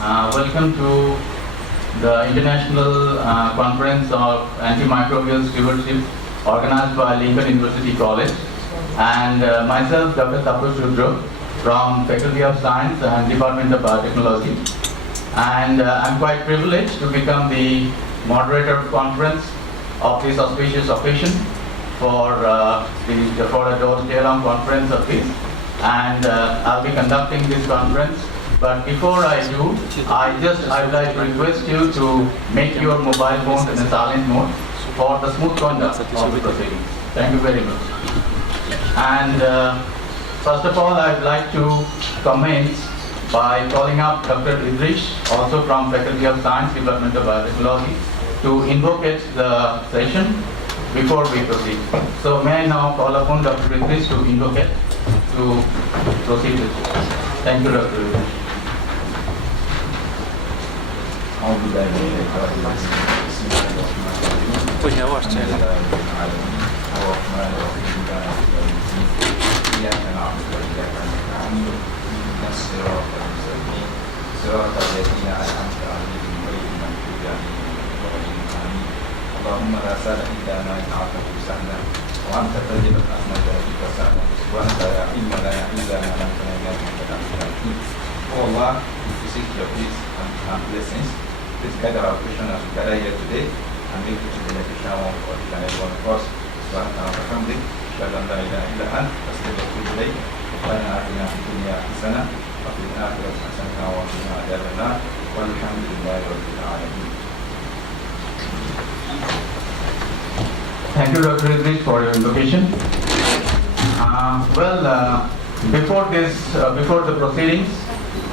Welcome to the International Conference of Antimicrobial Stewardship organized by Lincoln University College, and myself, Dr. Datuk from Faculty of Science and Department of Biotechnology. And I'm quite privileged to become the moderator of conference of this auspicious occasion for a day-long conference of this. And I'll be conducting this conference. But before I do, I would like to request you to make your mobile phones in a silent mode for the smooth conduct of the proceedings. Thank you very much. And first of all, I would like to commence by calling up Dr. Idris, also from Faculty of Science, Department of Biotechnology, to invocate the session before we proceed. So may I now call upon Dr. Idris to invocate to proceed with this. Thank you, Dr. Idris. اللهم لا سهل إلا ما جعلته سهلا وأنت تجعل الأمر ذلك سهلا وأنت لا علم لنا إلا ما علمتنا إنك أنت العليم الحكيم. Oh Allah, we seek your peace and blessings. Please guide our Christian as we gather here today and make it to the beneficial one for each and every one of us. سبحانك وبحمدك أشهد أن لا إله إلا أنت أستغفرك وأتوب إليك. ربنا آتنا في الدنيا حسنة وفي الآخرة حسنة وقنا عذاب النار والحمد لله رب العالمين. Thank you, Dr. Idris, for your invocation. Before the proceedings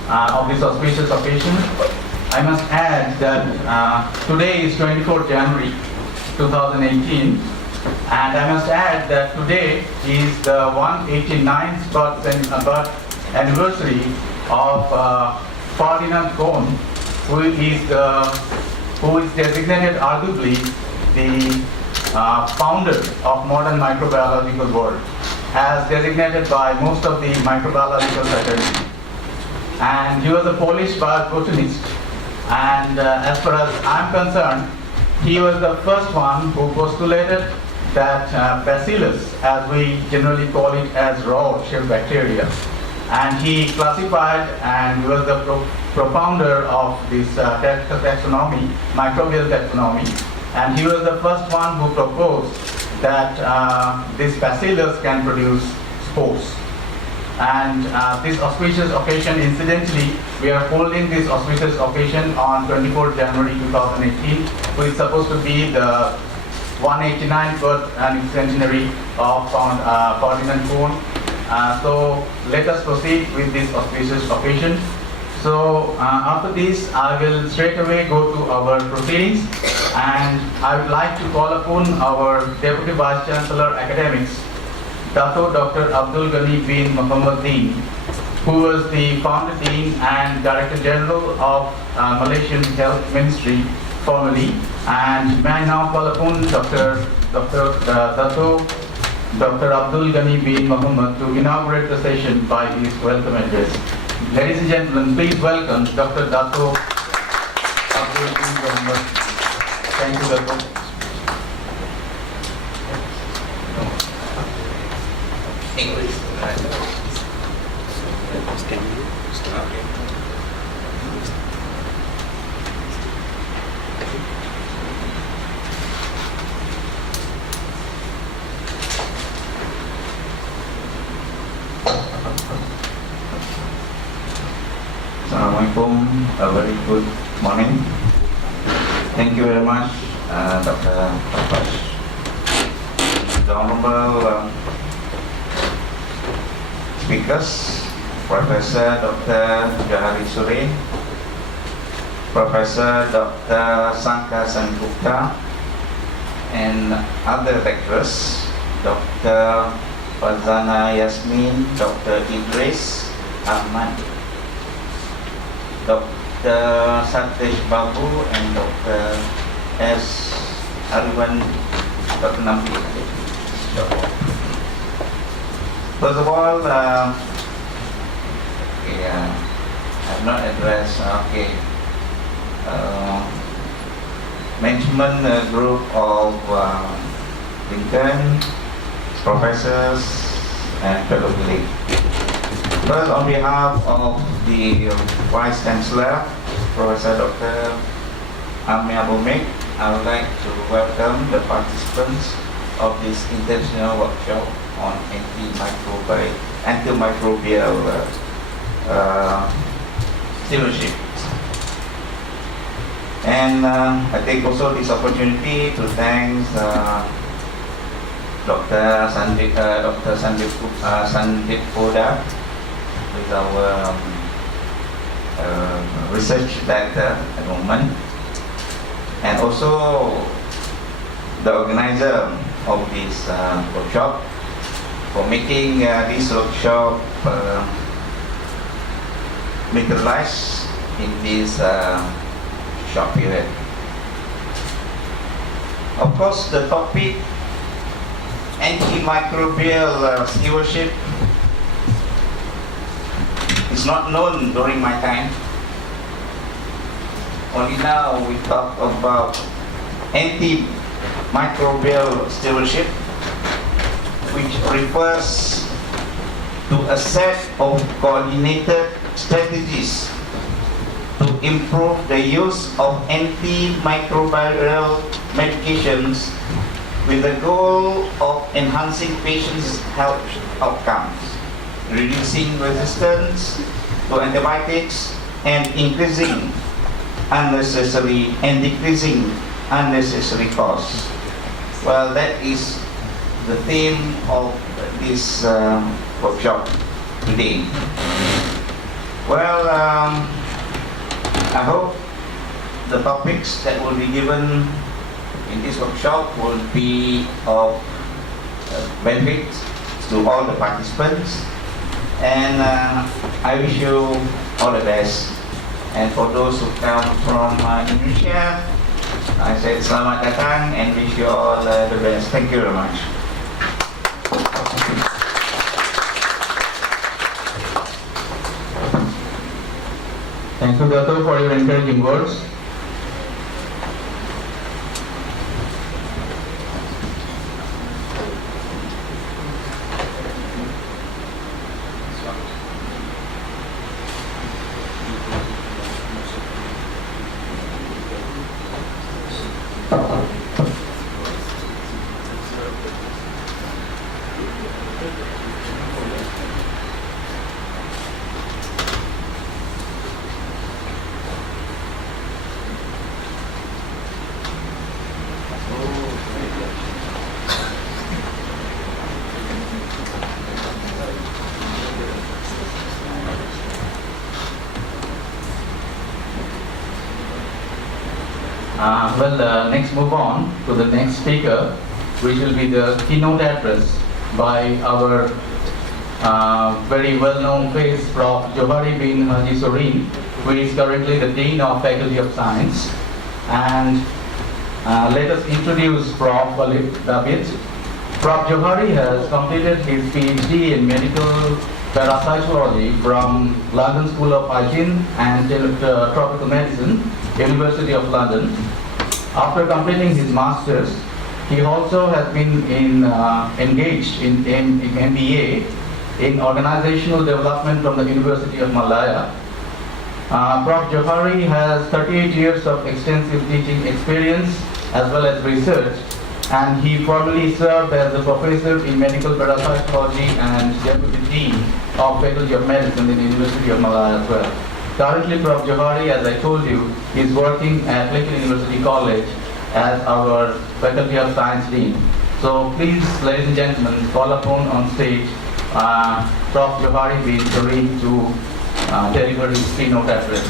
of this auspicious occasion, I must add that today is 24th January 2018, and I must add that today is the 189th birth anniversary of Ferdinand Kohn, who is designated arguably the founder of modern microbiological world, as designated by most of the microbiological fraternity. And he was a Polish biobotanist, and as far as I'm concerned, he was the first one who postulated that bacillus, as we generally call it as raw shell bacteria, and he classified and was the propounder of this taxonomy, microbial taxonomy. And he was the first one who proposed that this bacillus can produce spores. And this auspicious occasion, incidentally, we are holding this auspicious occasion on 24th January 2018, which is supposed to be the 189th birth centenary of Ferdinand Kohn. So let us proceed with this auspicious occasion. So after this, I will straight away go to our proceedings, and I would like to call upon our Deputy Vice Chancellor Academics, Datuk Dr. Abdul Gani bin Mohammed, who was the founder Dean and Director General of Malaysian Health Ministry formerly. And may I now call upon Dr. Abdul Gani bin Mohammed to inaugurate the session by his welcome address. Ladies and gentlemen, please welcome Dr. Datuk Abdul bin Mohammed. Thank you, Datuk. Assalamualaikum, a very good morning. Thank you very much, Dr. Prakash. The Honorable speakers, Professor Dr. Johari Surin, Professor Dr. Sanka Sangupta, and other lecturers, Dr. Fazana Yasmin, Dr. Idris Ahmad, Dr. Satish Babu, and Dr. S. Arwan, Dr. Nampi. First of all, have not addressed. Management group of Lincoln, professors, and fellow colleagues. First, on behalf of the Vice Chancellor, Professor Dr. Mohammed, I would like to welcome the participants of this international workshop on antimicrobial stewardship. And I take also this opportunity to thank Dr. Sandip Poda, with our research director at the moment, and also the organizer of this workshop for making this workshop materialize in this short period. Of course, the topic antimicrobial stewardship is not known during my time. Only now we talk about antimicrobial stewardship, which refers to a set of coordinated strategies to improve the use of antimicrobial medications with the goal of enhancing patients' health outcomes, reducing resistance to antibiotics, and decreasing unnecessary costs. Well, that is the theme of this workshop today. Well, I hope the topics that will be given in this workshop will be of benefit to all the participants, and I wish you all the best. And for those who come from Indonesia, I said selamat datang and wish you all the best. Thank you very much. Thank you, Datuk, for your encouraging words. Next move on to the next speaker, which will be the keynote address by our very well-known face, Prof Johari bin Haji Surin, who is currently the Dean of Faculty of Science. And let us introduce Prof David. Prof Johari has completed his Ph.D. in Medical Parasitology from London School of Hygiene and Tropical Medicine, University of London. After completing his Masters, he also has been engaged in MBA in Organizational Development from the University of Malaya. Prof Johari has 38 years of extensive teaching experience as well as research, and he formerly served as a professor in Medical Parasitology and Deputy Dean of Faculty of Medicine in the University of Malaya as well. Currently, Prof Johari, as I told you, is working at Lincoln University College as our Faculty of Science Dean. So please, ladies and gentlemen, call upon on stage Prof Johari bin Surin to deliver his keynote address.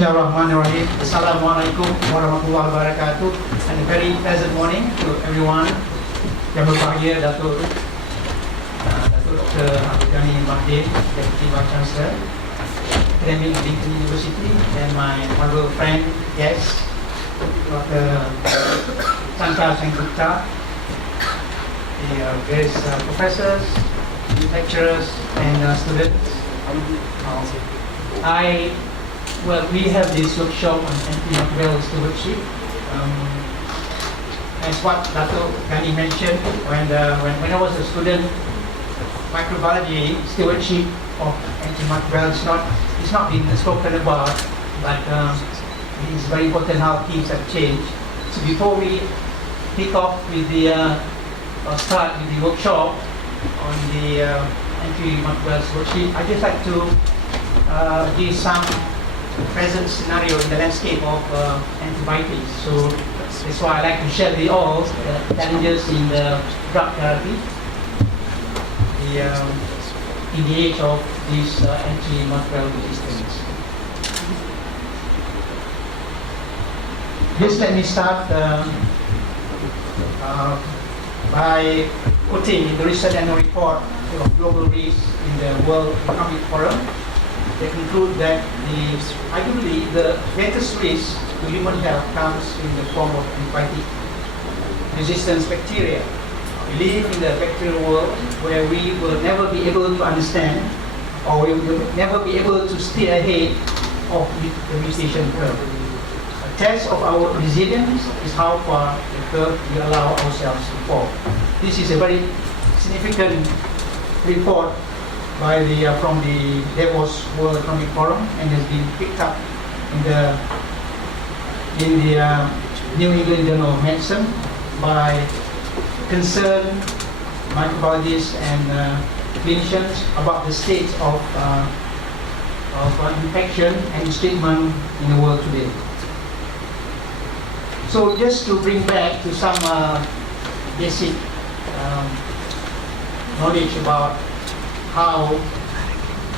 Bismillahirrahmanirrahim. Assalamualaikum warahmatullahi wabarakatuh. And a very pleasant morning to everyone. Yang berbahagia Datuk Dr. Gani, Deputy Vice Chancellor, Academic Lincoln University, and my honorable friend, guest, Dr. Chancellor, the various professors, lecturers, and students. We have this workshop on antimicrobial stewardship. As what Datuk Gani mentioned, when I was a student, microbiology stewardship of antimicrobial it's not been spoken about, but it's very important how things have changed. So before we kick off with the start with the workshop on the antimicrobial stewardship, I'd just like to give some present scenario in the landscape of antibiotics. So that's why I like to share with all the challenges in the drug therapy in the age of this antimicrobial resistance. Just let me start by quoting the recent annual report of global risk in the World Economic Forum. They conclude that arguably the greatest risk to human health comes in the form of antibiotic resistance bacteria. We live in the bacterial world where we will never be able to understand, or we will never be able to stay ahead of the mutation curve. A test of our resilience is how far the curve we allow ourselves to fall. This is a very significant report from the Davos World Economic Forum, and has been picked up in the New England Journal of Medicine by concerned microbiologists and clinicians about the state of infection and treatment in the world today. So just to bring back to some basic knowledge about how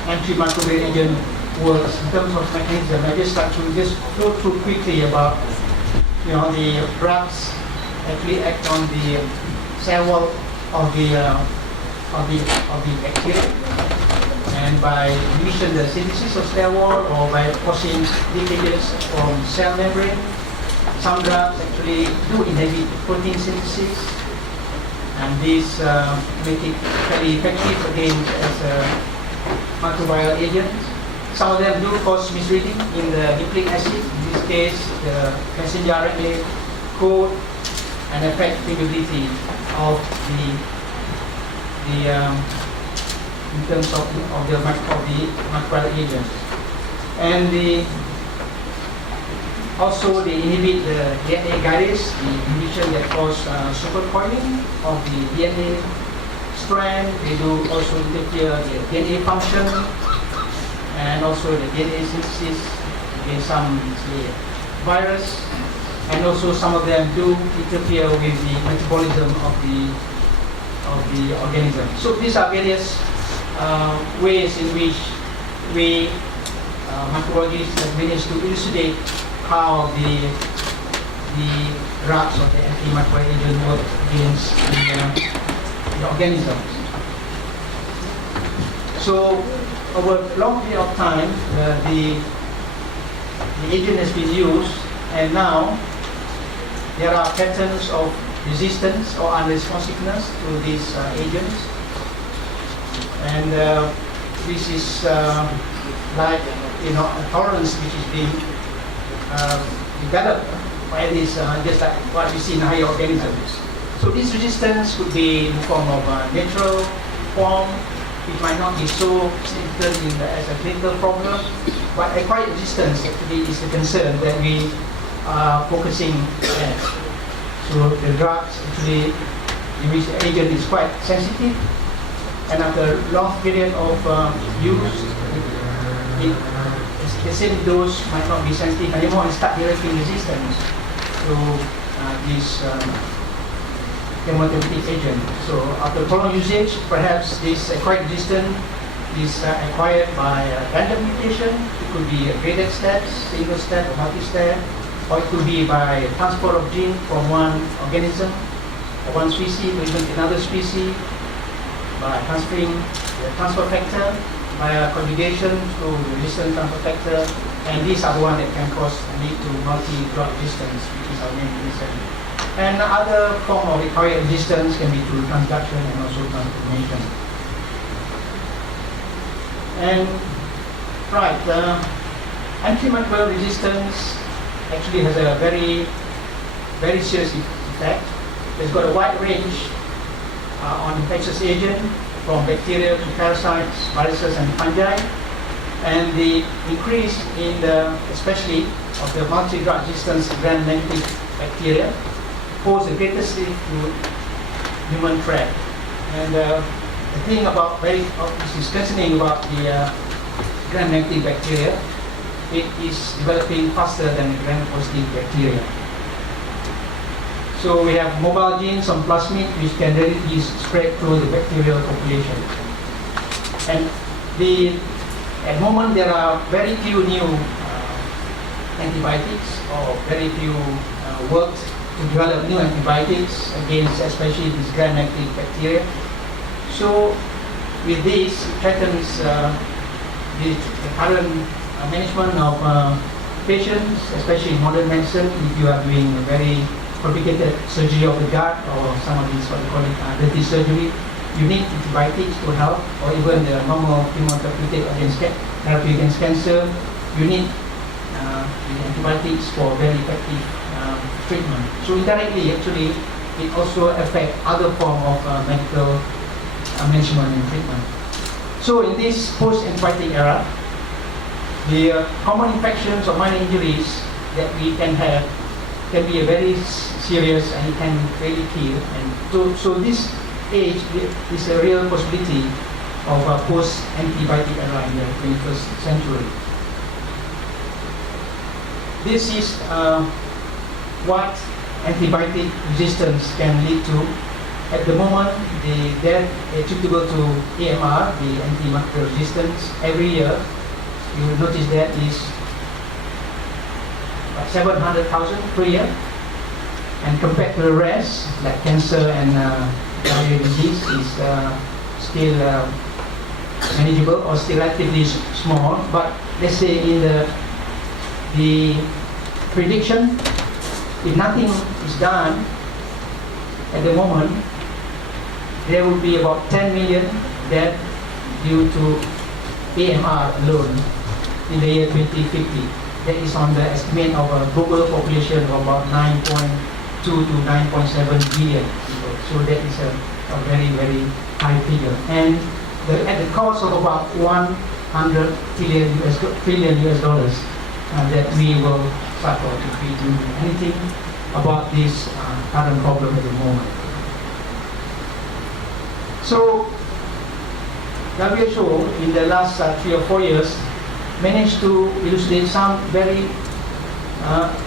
antimicrobial agent works in terms of mechanism, I just like to just go through quickly about the drugs actually act on the cell wall of the bacteria, and by inhibiting the synthesis of cell wall or by causing leakages from cell membrane, some drugs actually do inhibit protein synthesis, and these make it very effective against as a microbial agent. Some of them do cause misreading in the nucleic acid. In this case, the messenger RNA code, and affect permeability of in terms of the microbial agent. And also they inhibit the DNA guidance, the inhibition that causes supercoiling of the DNA strand. They do also interfere the DNA function, and also the DNA synthesis against some virus, and also some of them do interfere with the metabolism of the organism. So these are various ways in which we microbiologists have managed to elucidate how the drugs or the antimicrobial agent work against the organisms. So over a long period of time, the agent has been used, and now there are patterns of resistance or unresponsiveness to these agents, and this is like a tolerance which is being developed by this, just like what we see in higher organisms. So this resistance could be in the form of a natural form, which might not be so significant as a clinical problem, but acquired resistance actually is the concern that we are focusing at. So the drugs actually, in which the agent is quite sensitive, and after a long period of use, the same dose might not be sensitive anymore and start developing resistance to this chemotherapy agent. So after prolonged usage, perhaps this acquired resistance is acquired by random mutation. It could be graded steps, single step or multi-step, or it could be by transport of gene from one organism or one species to even another species, by transferring the transfer factor, via conjugation to resistant transfer factor, and these are the ones that can cause lead to multi-drug resistance, which is our main concern. And other form of acquired resistance can be through transduction and also transformation. And right, antimicrobial resistance actually has a very serious effect. It's got a wide range on infectious agent, from bacteria to parasites, viruses, and fungi. And the increase in the, especially of the multi-drug resistance gram-negative bacteria, pose the greatest threat to human threat. And the thing about this is concerning about the gram-negative bacteria, it is developing faster than the gram-positive bacteria. So we have mobile genes on plasmid which can directly spread through the bacterial population. And at the moment there are very few new antibiotics, or very few work to develop new antibiotics against especially these gram-negative bacteria. So with this, it threatens the current management of patients, especially in modern medicine. If you are doing a very complicated surgery of the gut, or some of these what we call it dirty surgery, you need antibiotics to help, or even the normal chemotherapy against cancer, you need the antibiotics for very effective treatment. So indirectly, actually, it also affects other form of medical management and treatment. So in this post-antibiotic era, the common infections or minor injuries that we can have can be a very serious, and it can really kill. And so this age is a real possibility of a post-antibiotic era in the 21st century. This is what antibiotic resistance can lead to. At the moment, the death attributable to AMR, the antimicrobial resistance, every year, you will notice that is 700,000 per year. And compared to the rest, like cancer and diarrheal disease, is still manageable or still relatively small. But let's say in the prediction, if nothing is done at the moment, there will be about 10 million deaths due to AMR alone in the year 2050. That is on the estimate of a global population of about 9.2 to 9.7 billion people. So that is a very, very high figure. And at the cost of about 100 trillion US dollars that we will suffer if we do anything about this current problem at the moment. So WHO in the last 3 or 4 years managed to elucidate some very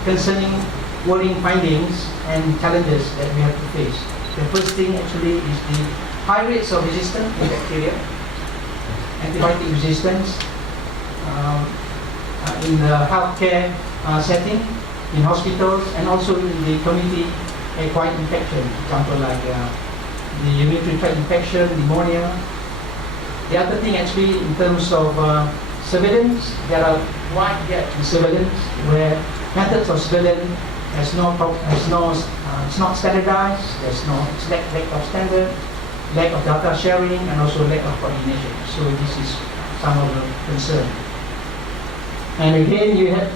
concerning, worrying findings and challenges that we have to face. The first thing actually is the high rates of resistance in bacteria, antibiotic resistance in the healthcare setting, in hospitals, and also in the community acquired infection, for example like the urinary tract infection, pneumonia. The other thing actually in terms of surveillance, there are wide gaps in surveillance where methods of surveillance it's not standardized, there's no lack of standard, lack of data sharing, and also lack of coordination. So this is some of the concern. And again, you have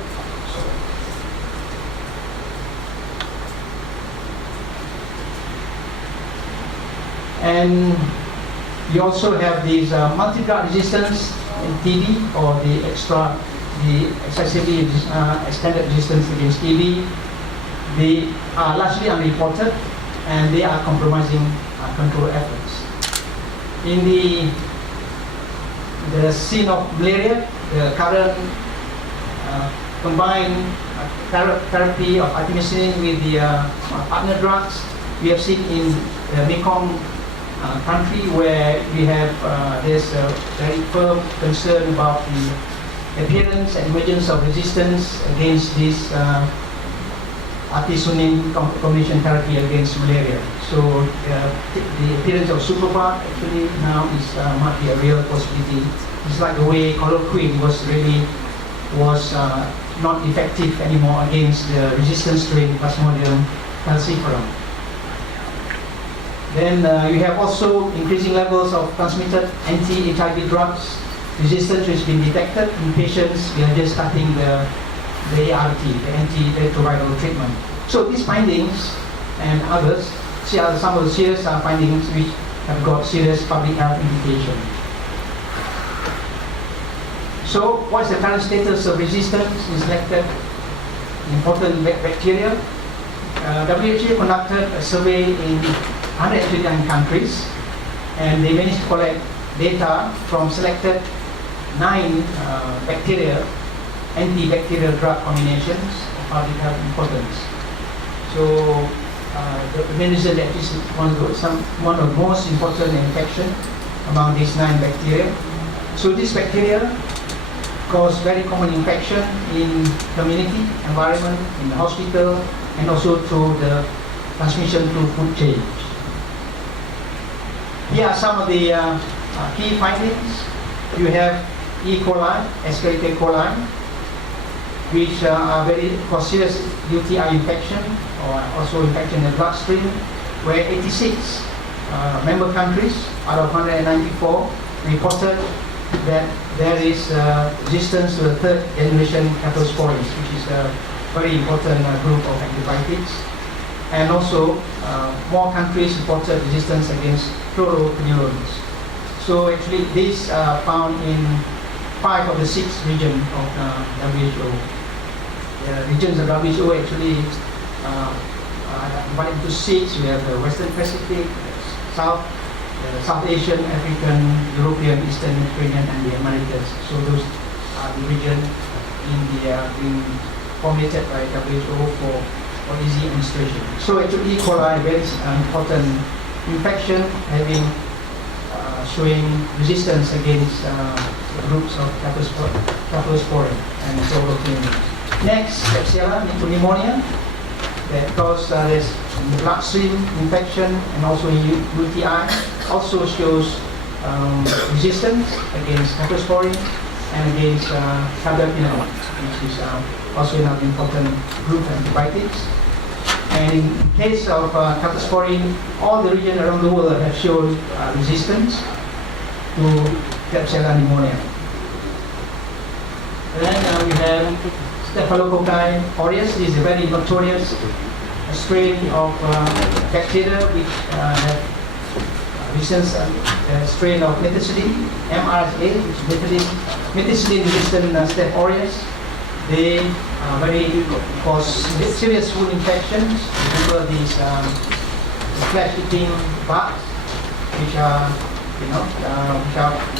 and you also have these multi-drug resistance in TB, or the excessively extended resistance against TB. They are largely unreported, and they are compromising control efforts. In the scene of malaria, the current combined therapy of artemisinin with the partner drugs, we have seen in the Mekong country where we have there's a very firm concern about the appearance and emergence of resistance against this Surin combination therapy against malaria. So the appearance of superbug actually now is might be a real possibility. It's like the way chloroquine was not effective anymore against the resistant strain Plasmodium falciparum. Then you have also increasing levels of transmitted anti-HIV drugs resistance which has been detected in patients. We are just starting the ART, the antiretroviral treatment. So these findings and others are some of the serious findings which have got serious public health implication. So what is the current status of resistance in selected important bacteria? WHO conducted a survey in 189 countries, and they managed to collect data from selected 9 bacteria, antibacterial drug combinations of public health importance. So the main reason that this is one of the most important infection among these 9 bacteria. So these bacteria cause very common infection in community environment, in the hospital, and also through the transmission through food chain. Here are some of the key findings. You have E. coli, Escherichia coli, which are very cause serious UTI infection or also infection in the bloodstream, where 86 member countries out of 194 reported that there is resistance to the 3rd generation cephalosporins, which is a very important group of antibiotics. And also more countries reported resistance against fluoroquinolones. So actually these are found in 5 of the 6 regions of WHO. The regions of WHO actually are divided into 6. We have the Western Pacific, South Asian, African, European, Eastern Mediterranean, and the Americas. So those are the regions being formulated by WHO for easy administration. So actually E. coli is an important infection having showing resistance against groups of cephalosporin and fluoroquinolones. Next, Klebsiella pneumonia that causes this bloodstream infection and also in UTI also shows resistance against cephalosporin and against carbapenem, which is also another important group of antibiotics. And in case of cephalosporin, all the regions around the world have shown resistance to Klebsiella pneumonia. Then we have Staphylococci aureus. This is a very notorious strain of bacteria which have recent strain of methicillin, MRSA, which is methicillin resistant Staph aureus. They very cause serious wound infections. Remember these flesh-eating bugs, which are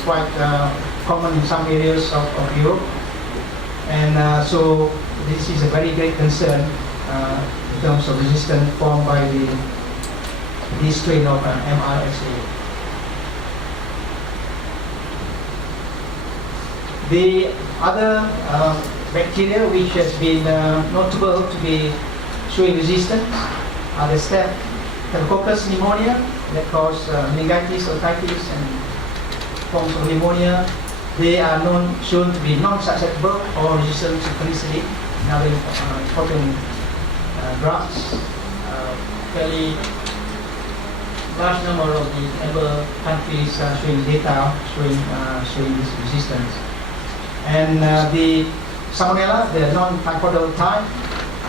quite common in some areas of Europe. And so this is a very great concern in terms of resistance formed by this strain of MRSA. The other bacteria which has been notable to be showing resistance are the Staphylococcus pneumonia that cause meningitis, otitis, and forms of pneumonia. They are shown to be non-susceptible or resistant to penicillin, another important drugs. Fairly large number of the member countries showing data showing this resistance. And the Salmonella, the non-typhoidal type,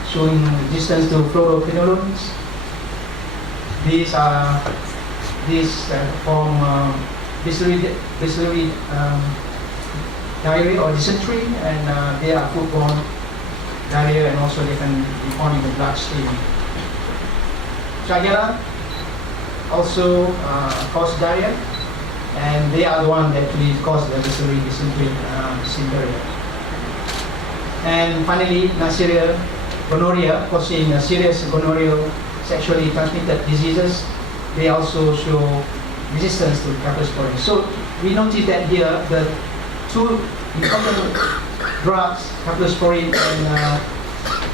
showing resistance to fluoroquinolones. These form dysentery diarrhea or dysentery, and they are foodborne diarrhea, and also they can be found in the bloodstream. Shigella also cause diarrhea, and they are the one that actually cause the dysentery. And finally, Neisseria gonorrhea, causing serious gonorrheal sexually transmitted diseases. They also show resistance to cephalosporin. So we notice that here the two important drugs, cephalosporin and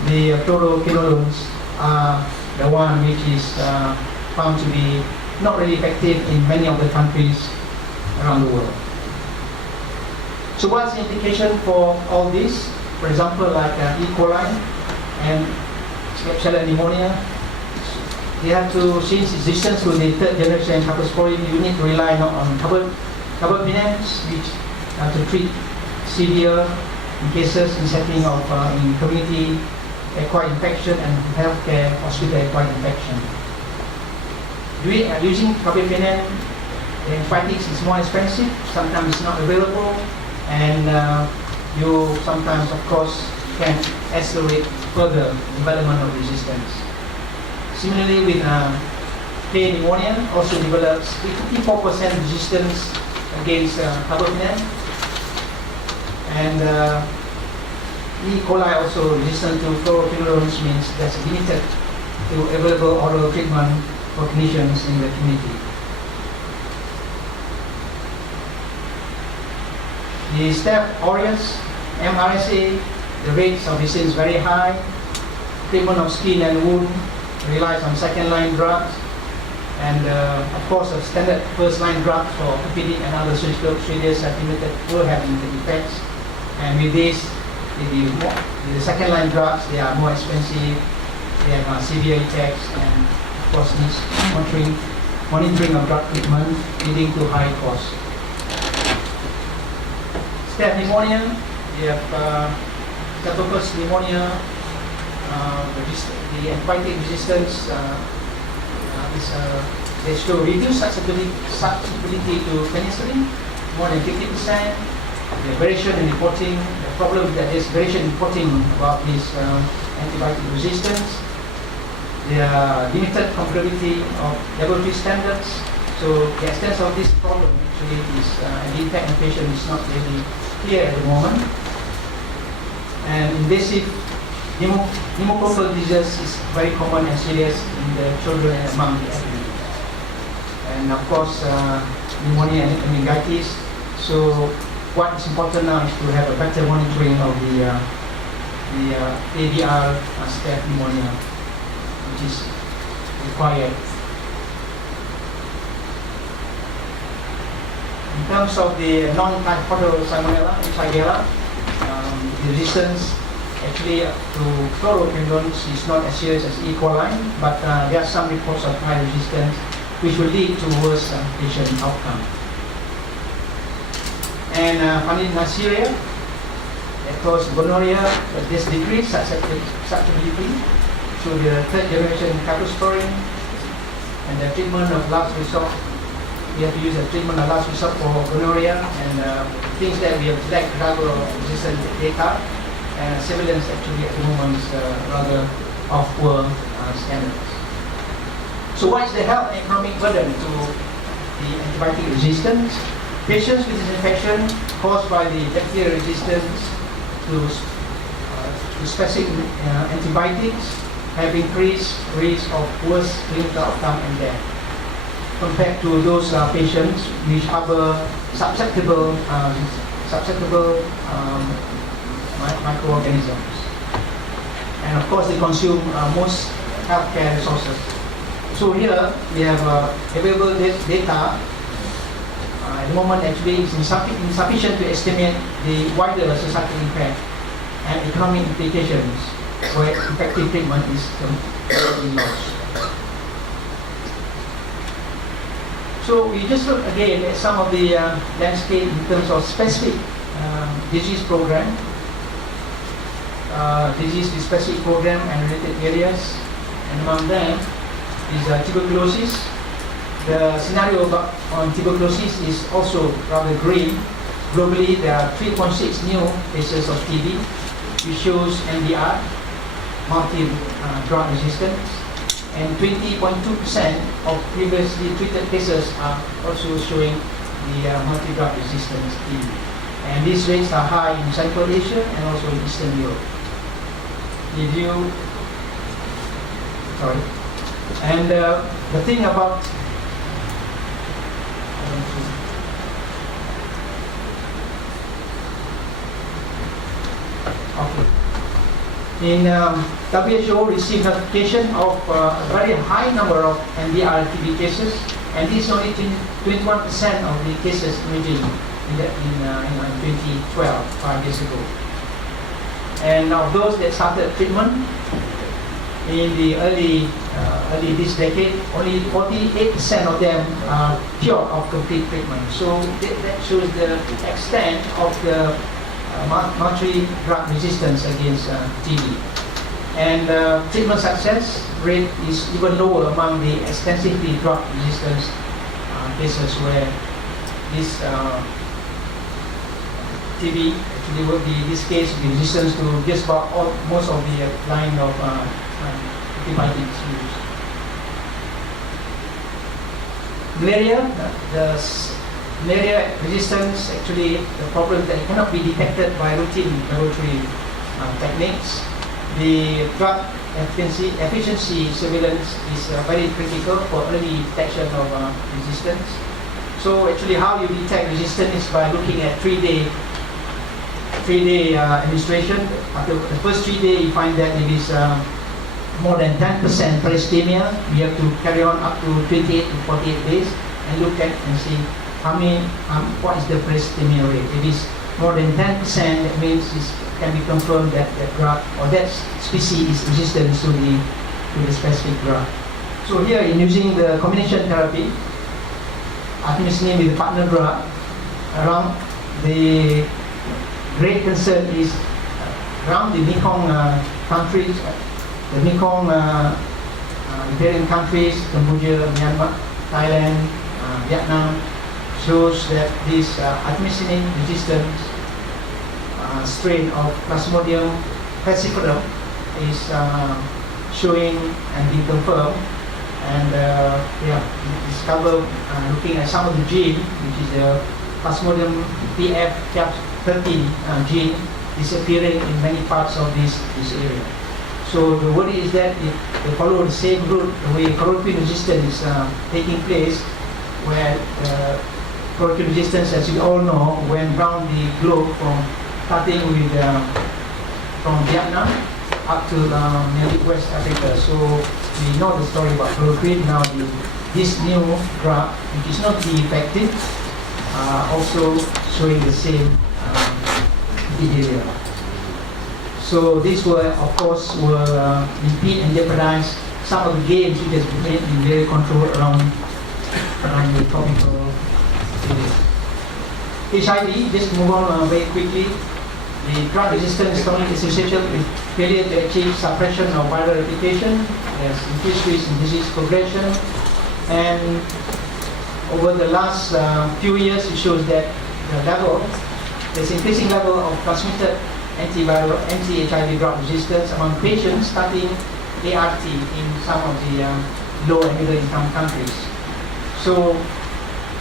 the fluoroquinolones, are the one which is found to be not really effective in many of the countries around the world. So what's the implication for all this? For example, like E. coli and Klebsiella pneumonia, they have to, since resistance to the third generation cephalosporin, you need to rely not on carbapenems, which have to treat severe cases in setting of in community acquired infection and healthcare hospital acquired infection. Using carbapenem, the antibiotics is more expensive, sometimes it's not available, and you sometimes, of course, can accelerate further development of resistance. Similarly, with K. pneumonia, also develops 54% resistance against carbapenem, and E. coli also resistant to fluoroquinolones, means that's limited to available oral treatment for clinicians in the community. The Staph aureus, MRSA, the rates of disease is very high. Treatment of skin and wound relies on second-line drugs, and of course, a standard first-line drugs for orthopedic and other surgical procedures will have limited effects. And with this, the second-line drugs, they are more expensive. They have severe effects, and of course, needs monitoring of drug treatment, leading to high costs. Staph pneumonia, we have Staphylococcus pneumonia, the antibiotic resistance they show reduced susceptibility to penicillin, more than 50%. The variation in reporting, the problem that is variation in reporting about this antibiotic resistance, the limited comparability of laboratory standards. So the extent of this problem actually is, the impact on patient is not really clear at the moment. And invasive pneumococcal disease is very common and serious in the children and among the elderly. And of course, pneumonia and meningitis. So what is important now is to have a better monitoring of the ADR staph pneumonia, which is required. In terms of the non-typhoidal salmonella, Shigella, the resistance actually to fluoroquinolones is not as serious as E. coli, but there are some reports of high resistance which will lead to worse patient outcome. And finally, Neisseria, of course, gonorrhea, but this decreased susceptibility to the third generation cephalosporin, and the treatment of last resort. We have to use a treatment of last resort for gonorrhea, and things that we have lack drug-resistant data, and surveillance actually at the moment is rather of poor standards. So what is the health and economic burden to the antibiotic resistance? Patients with this infection caused by the bacterial resistance to specific antibiotics have increased risk of worse clinical outcome and death compared to those patients which harbor susceptible microorganisms. And of course, they consume most healthcare resources. So here we have available data. At the moment, actually, it's insufficient to estimate the wider societal impact and economic implications where effective treatment is completely lost. So we just look again at some of the landscape in terms of specific disease program, disease-specific program and related areas, and among them is tuberculosis. The scenario on tuberculosis is also rather grim. Globally, there are 3.6 new cases of TB, which shows MDR, multi-drug resistance, and 20.2% of previously treated cases are also showing the multi-drug resistance TB. And these rates are high in Central Asia and also in Eastern Europe. And the thing about Okay. In WHO received notification of a very high number of MDR-TB cases, and this is only 21% of the cases imaging in 2012, 5 years ago. And of those that started treatment in the early this decade, only 48% of them are cured of complete treatment. So that shows the extent of the multi-drug resistance against TB. And treatment success rate is even lower among the extensively drug resistance cases where this TB actually would be, this case, the resistance to just about most of the line of antibiotics used. Malaria, the malaria resistance, actually the problem that cannot be detected by routine laboratory techniques. The drug efficiency surveillance is very critical for early detection of resistance. So actually how you detect resistance is by looking at 3-day administration. After the first 3 days, you find that it is more than 10% parasitemia. We have to carry on up to 28 to 48 days and look at and see what is the parasitemia rate. If it is more than 10%, that means it can be confirmed that that drug or that species is resistant to the specific drug. So here, in using the combination therapy, artemisinin with partner drug, around the great concern is around the Mekong countries, the Mekong riparian countries, Cambodia, Myanmar, Thailand, Vietnam, shows that this artemisinin resistant strain of Plasmodium falciparum is showing and being confirmed, and discovered looking at some of the gene, which is the Plasmodium PF13 gene disappearing in many parts of this area. So the worry is that they follow the same route, the way chloroquine resistance is taking place, where chloroquine resistance, as you all know, went round the globe from starting with from Vietnam up to maybe West Africa. So we know the story about chloroquine. Now this new drug, which is not effective, also showing the same behavior. So this will, of course, impede and jeopardize some of the games which has been made in very control around the tropical area. HIV, just move on very quickly. The drug resistance strongly associated with failure to achieve suppression of viral replication, there's increased risk in disease progression, and over the last few years it shows that there's increasing level of transmitted antiviral, anti-HIV drug resistance among patients starting ART in some of the low and middle income countries. So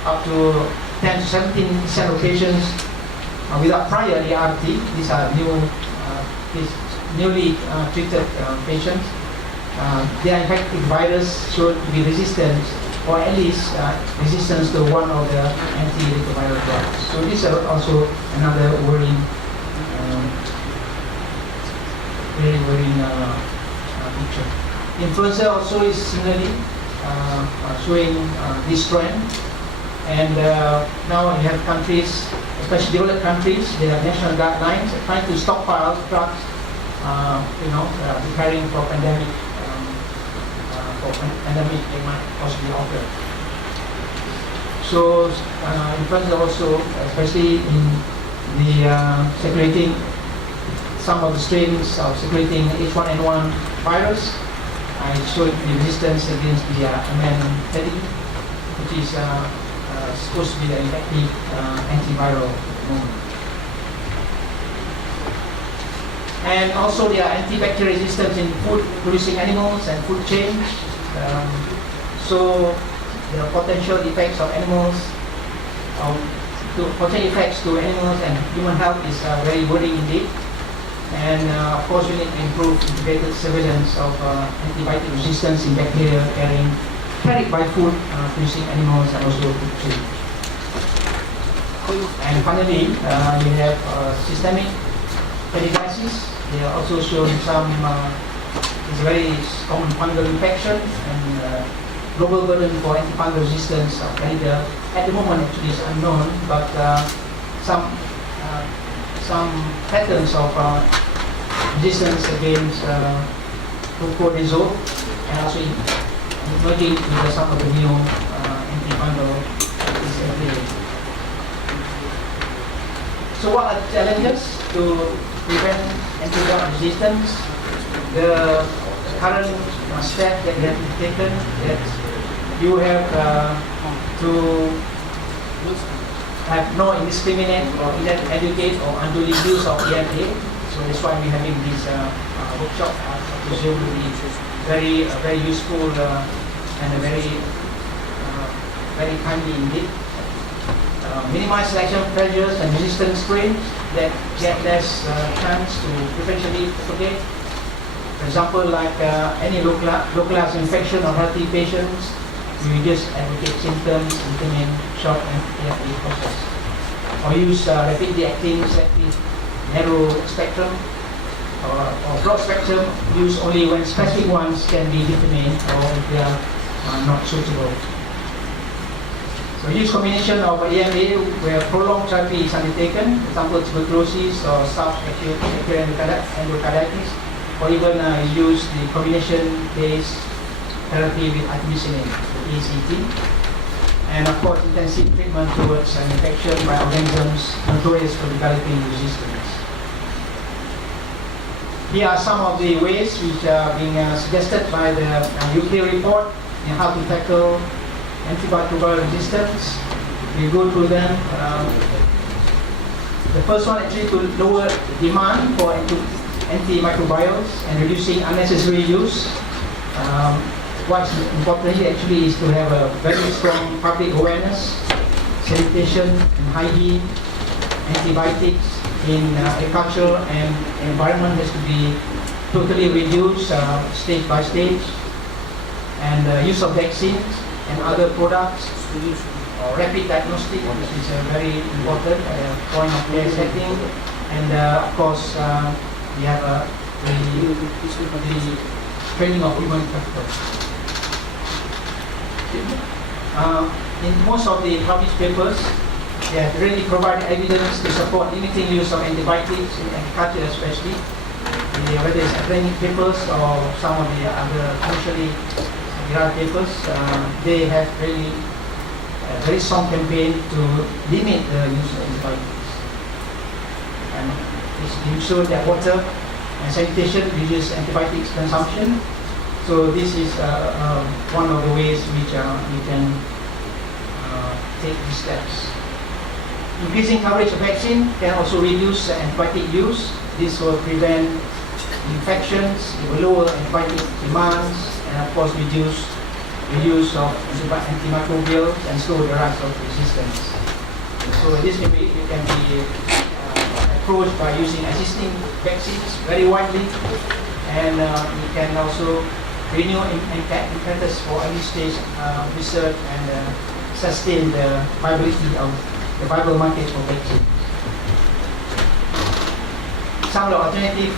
up to 10 to 17% of patients without prior ART, these are newly treated patients, their infected virus should be resistant, or at least resistance to one of the antiretroviral drugs. So this is also another worrying, very worrying picture. Influenza also is similarly showing this trend, and now you have countries, especially developed countries, they have national guidelines trying to stockpile drugs, preparing for pandemic. Pandemic they might possibly occur. So influenza also, especially in the circulating, some of the strains of circulating H1N1 virus, it showed the resistance against the MN30, which is supposed to be the effective antiviral movement. And also there are antibacterial resistance in food-producing animals and food chain. So the potential effects of animals, potential effects to animals and human health is very worrying indeed. And of course, we need to improve integrated surveillance of antibiotic resistance in bacteria carried by food producing animals and also food chain. And finally, we have systemic candidiasis. They are also shown some, it's a very common fungal infection, and global burden for antifungal resistance of Candida at the moment actually is unknown, but some patterns of resistance against fluconazole and also emerging with some of the new antifungal is available. So what are the challenges to prevent antibiotic resistance? The current step that we have taken, that you have to have no indiscriminate or inadequate or unduly use of EMA. So that's why we're having this workshop. I presume will be very useful and a very timely indeed. Minimize selection pressures and resistant strains that get less chance to potentially propagate. For example, like any localized infection or healthy patients, we just advocate symptoms, determine short and AFA process. Or use rapidly acting, selective, narrow spectrum, or broad spectrum, use only when specific ones can be determined or if they are not suitable. So use combination of EMA where prolonged therapy is undertaken, for example tuberculosis or subacute endocarditis, or even use the combination-based therapy with artemisinin, the ECT. And of course, intensive treatment towards an infection by organisms notorious for developing resistance. Here are some of the ways which are being suggested by the UK report in how to tackle antimicrobial resistance. We go through them. The first one actually to lower demand for antimicrobials and reducing unnecessary use. What's important here actually is to have a very strong public awareness, sanitation and hygiene, antibiotics in agriculture and environment has to be totally reduced stage by stage, and use of vaccines and other products, rapid diagnostic, which is very important point of care setting, and of course we have the training of human capital. In most of the published papers, they have really provided evidence to support limiting use of antibiotics in agriculture especially. Whether it's academic papers or some of the other commercially derived papers, they have really a very strong campaign to limit the use of antibiotics. And it's ensured that water and sanitation reduce antibiotics consumption. So this is one of the ways which we can take these steps. Increasing coverage of vaccine can also reduce antibiotic use. This will prevent infections, it will lower antibiotic demands, and of course reduce the use of antimicrobials and slow the rise of resistance. So this can be approached by using existing vaccines very widely, and we can also renew impetus for early stage research and sustain the viability of the viable market for vaccines. Some of the alternative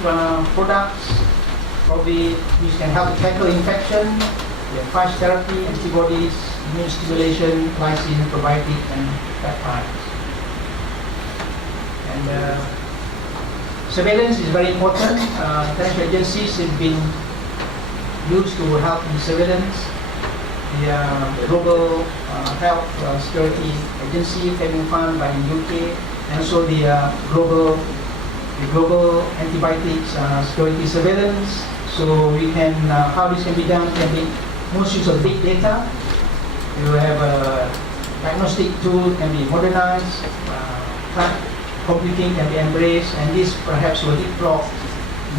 products probably which can help tackle infection, the phage therapy, antibodies, immune stimulation, lysine, probiotic, and peptides. And surveillance is very important. International agencies have been used to help in surveillance. The Global Health Security Agency having fund by the UK, and also the global antibiotics security surveillance. So we can how this can be done can be most use of big data. You have a diagnostic tool can be modernized, computing can be embraced, and this perhaps will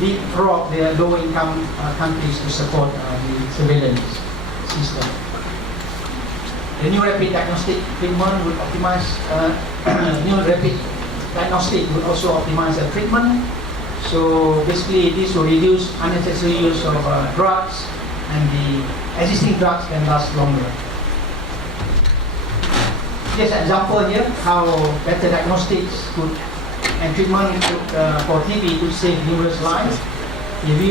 leapfrog the low-income countries to support the surveillance system. The new rapid diagnostic treatment would optimize. New rapid diagnostic would also optimize the treatment. So basically, this will reduce unnecessary use of drugs, and the existing drugs can last longer. Just an example here, how better diagnostics could, and treatment could, for TB could save numerous lives. If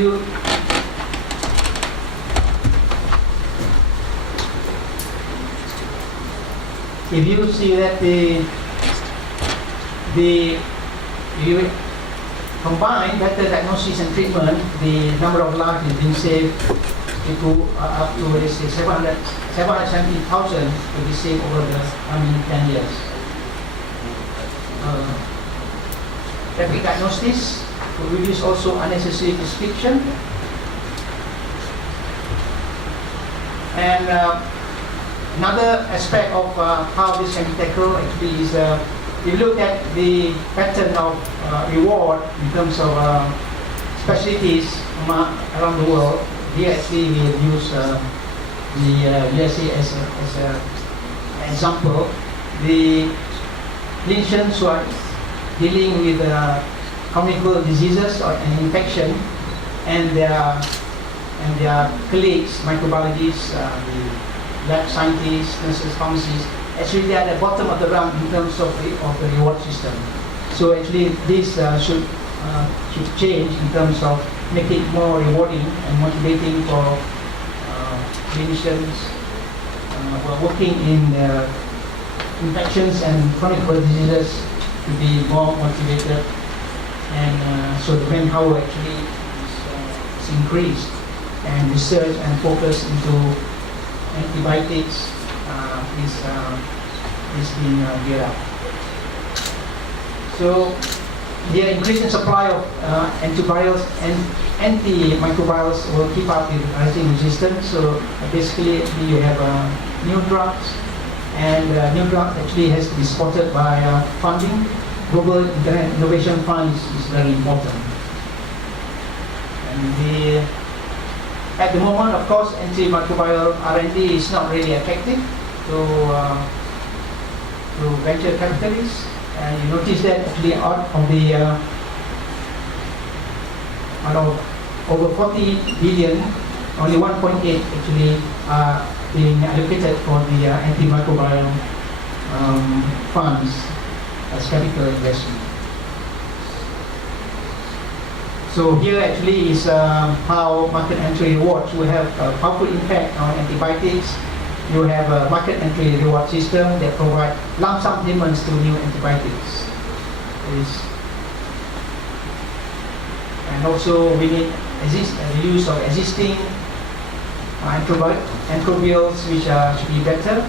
you see that you combine better diagnosis and treatment, the number of lives is being saved to up to, let's say, 770,000 to be saved over the coming 10 years. Rapid diagnosis will reduce also unnecessary prescription. And another aspect of how this can be tackled actually is if you look at the pattern of reward in terms of specialties around the world. Here actually we have used the USA as an example. The clinicians who are dealing with communicable diseases or an infection, and their colleagues, microbiologists, the lab scientists, nurses, pharmacists, actually they are at the bottom of the rung in terms of the reward system. So actually this should change in terms of make it more rewarding and motivating for clinicians who are working in infections and chronic diseases to be more motivated, and so the manpower actually is increased, and research and focus into antibiotics is being geared up. So the increasing supply of antivirals and antimicrobials will keep up with rising resistance. So basically you have new drugs, and new drugs actually has to be supported by funding. Global Innovation Funds is very important. And at the moment, of course, antimicrobial R&D is not really effective to venture capitalists. And you notice that actually out of over 40 billion, only 1.8 actually are being allocated for the antimicrobial funds as capital investment. So here actually is how market entry rewards will have a powerful impact on antibiotics. You have a market entry reward system that provide lump sum payments to new antibiotics. And also we need the use of existing microbials which should be better.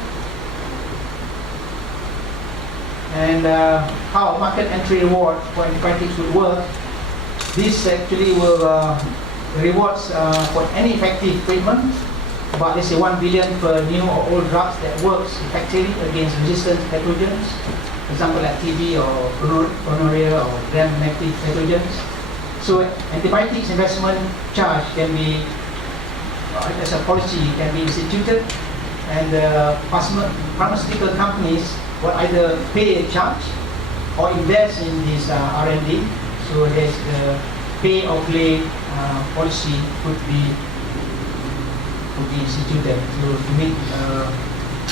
And how market entry reward for antibiotics would work. This actually will rewards for any effective treatment, about let's say 1 billion per new or old drugs that works effectively against resistant pathogens, for example like TB or gonorrhea or gram-negative pathogens. So antibiotics investment charge can be, as a policy, can be instituted, and pharmaceutical companies will either pay a charge or invest in this R&D. So there's the pay or play policy could be instituted to meet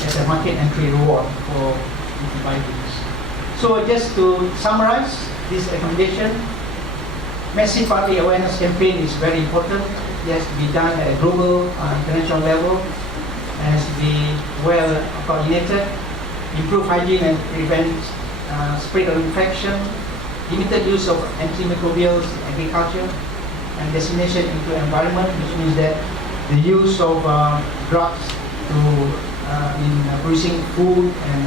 as a market entry reward for antibiotics. So just to summarize this recommendation, massive public awareness campaign is very important. It has to be done at a global, international level, and has to be well coordinated. Improve hygiene and prevent spread of infection. Limited use of antimicrobials in agriculture, and dissemination into environment, which means that the use of drugs in producing food and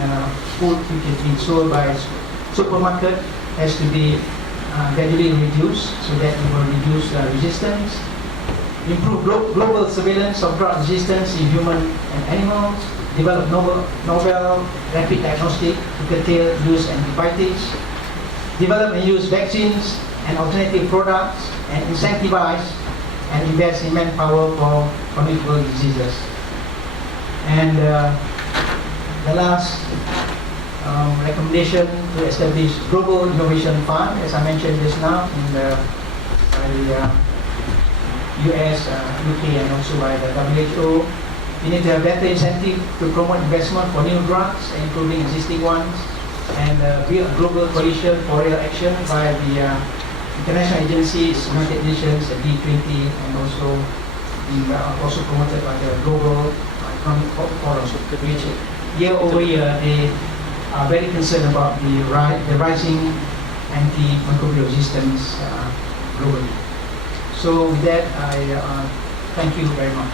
food which is being sold by supermarket has to be gradually reduced, so that it will reduce resistance. Improve global surveillance of drug resistance in human and animals. Develop novel rapid diagnostic to curtail use antibiotics. Develop and use vaccines and alternative products, and incentivize and invest in manpower for communicable diseases. And the last recommendation to establish Global Innovation Fund, as I mentioned just now, by the US, UK, and also by the WHO, We need to have better incentive to promote investment for new drugs, including existing ones, and build a global coalition for real action via the international agencies, United Nations, and G20, and also promoted by the Global Economic Forum, which year over year they are very concerned about the rising antimicrobial resistance globally. So with that, I thank you very much.